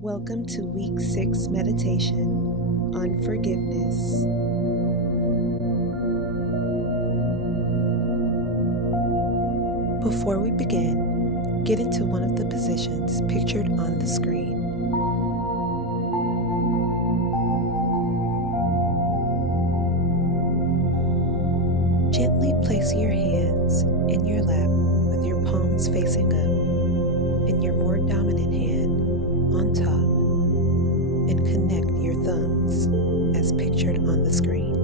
Welcome to week 6 meditation on forgiveness. Before we begin, get into one of the positions pictured on the screen. Gently place your hands in your lap with your palms facing up and your more dominant hand on top, and connect your thumbs as pictured on the screen.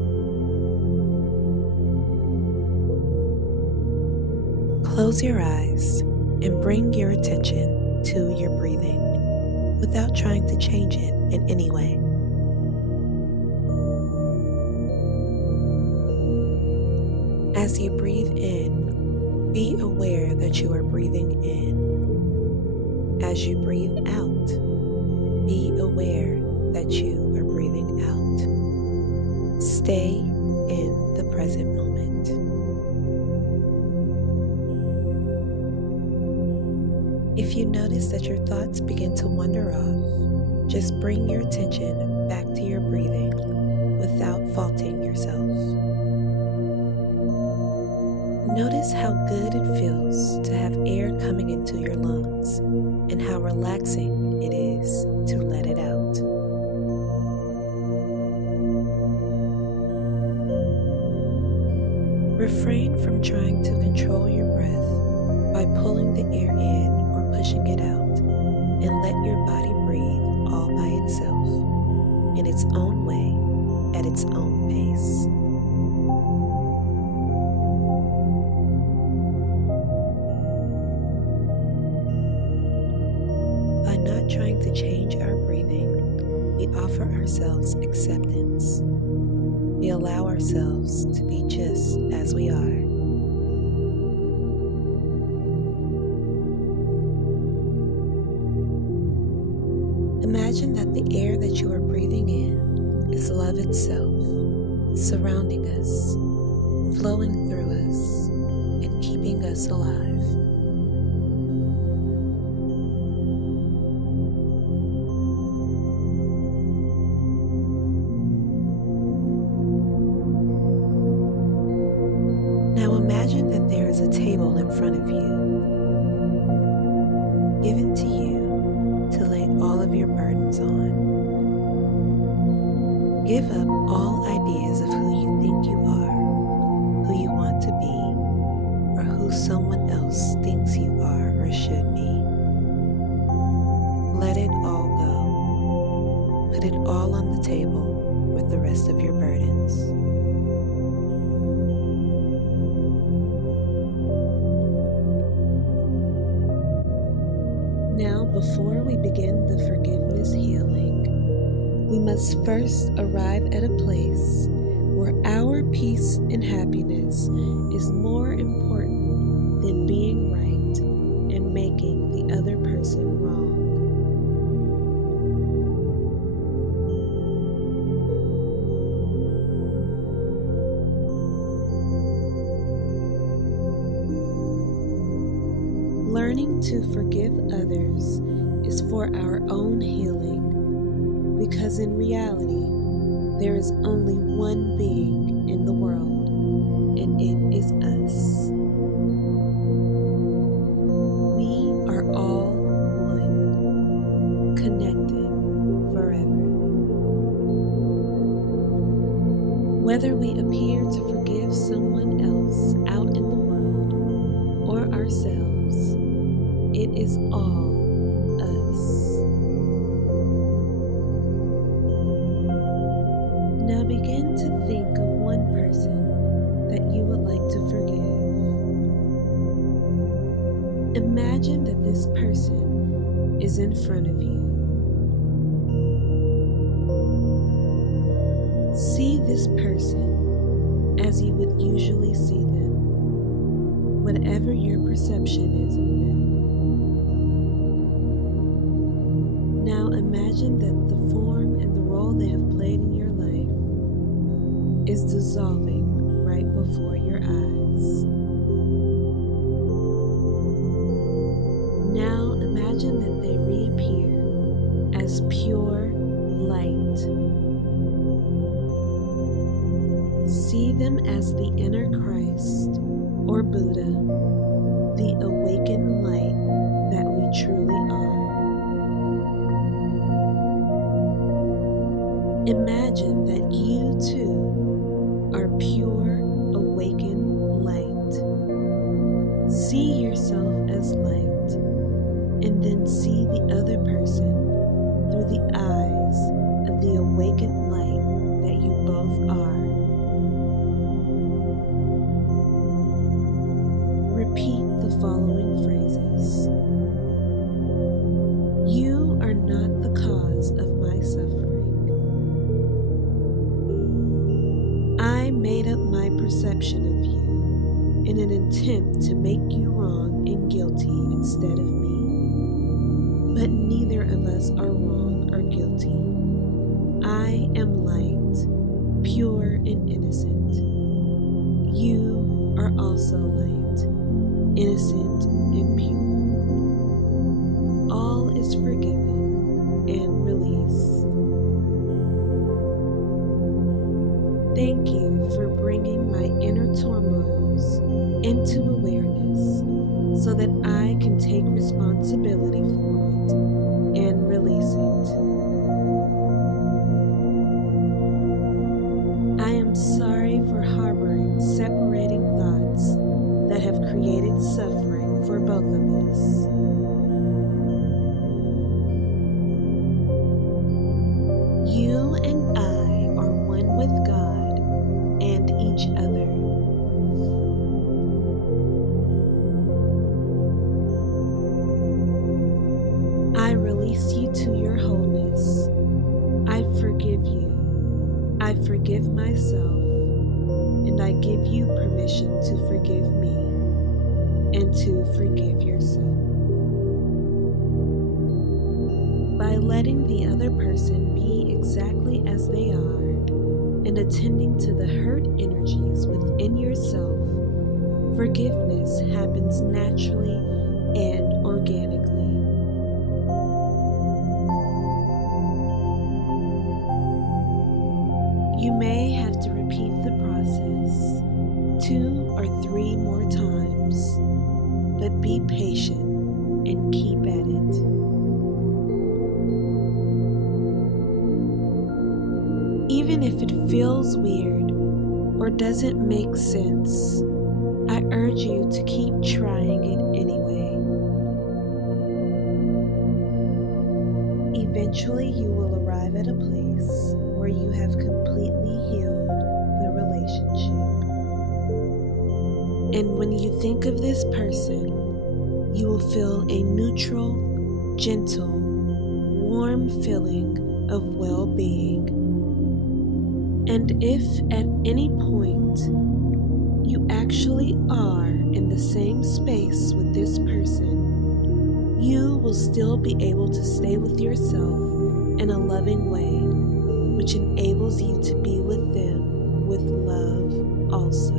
Close your eyes and bring your attention to your breathing without trying to change it in any way. As you breathe in, be aware that you are breathing in. As you breathe out, be aware that you are breathing out. Stay in the present moment. If you notice that your thoughts begin to wander off, just bring your attention back to your breathing without faulting yourself. Notice how good it feels to have air coming into your lungs and how relaxing it is to let it out. Refrain from trying to control your breath by pulling the air in or pushing it out, and let your body breathe all by itself, in its own way, at its own pace. By not trying to change our breathing, we offer ourselves acceptance. We allow ourselves to be just as we are. Imagine that the air that you are breathing in is love itself, surrounding us, flowing through us, and keeping us alive. Now imagine that there is a table in front of you, given to you to lay all of your burdens on. Give up all ideas of who you think you are, who you want to be, or who someone else thinks you are or should be. Let it all go. Put it all on the table with the rest of your burdens. Now, before we begin the forgiveness healing, we must first arrive at a place where our peace and happiness is more important than being right and making the other person wrong. Learning to forgive others is for our own healing, because in reality, there is only one being in the world, and it is us. We are all one, connected forever. Whether we appear to forgive someone else out in the world or ourselves, it is all us. Now begin to think of one person that you would like to forgive. Imagine that this person is in front of you. See this person as you would usually see them, whatever your perception is of them. Now imagine that the form and the role they have played in your life is dissolving right before your eyes. Now imagine that they reappear as them as the inner Christ or Buddha, the awakened light that we truly are. Imagine that you too are pure, awakened light. See yourself as light, and then see the other person through the eyes of the awakened light that you both are. Repeat the following phrases. You are not the cause of my suffering. I made up my perception of you in an attempt to make you wrong and guilty instead of me. But neither of us are wrong or guilty. I am light, pure and innocent. You are also light, innocent and pure. All is forgiven and released. Thank you for bringing my inner turmoils into awareness so that I can take responsibility for it and release it. I am sorry for harboring separating thoughts that have created suffering for both of us. You and I are one with God and each other. I release you to your wholeness. I forgive you. I forgive myself, and I give you permission to forgive me and to forgive yourself. By letting the other person be exactly as they are and attending to the hurt energies within yourself, forgiveness happens naturally and organically. You may have to repeat the process 2 or 3 more times, but be patient and keep at it. Even if it feels weird or doesn't make sense, I urge you to keep trying it anyway. Eventually, you will arrive at a place where you have completely healed the relationship. And when you think of this person, you will feel a neutral, gentle, warm feeling of well-being. And if at any point you actually are in the same space with this person, you will still be able to stay with yourself in a loving way, which enables you to be with them with love also.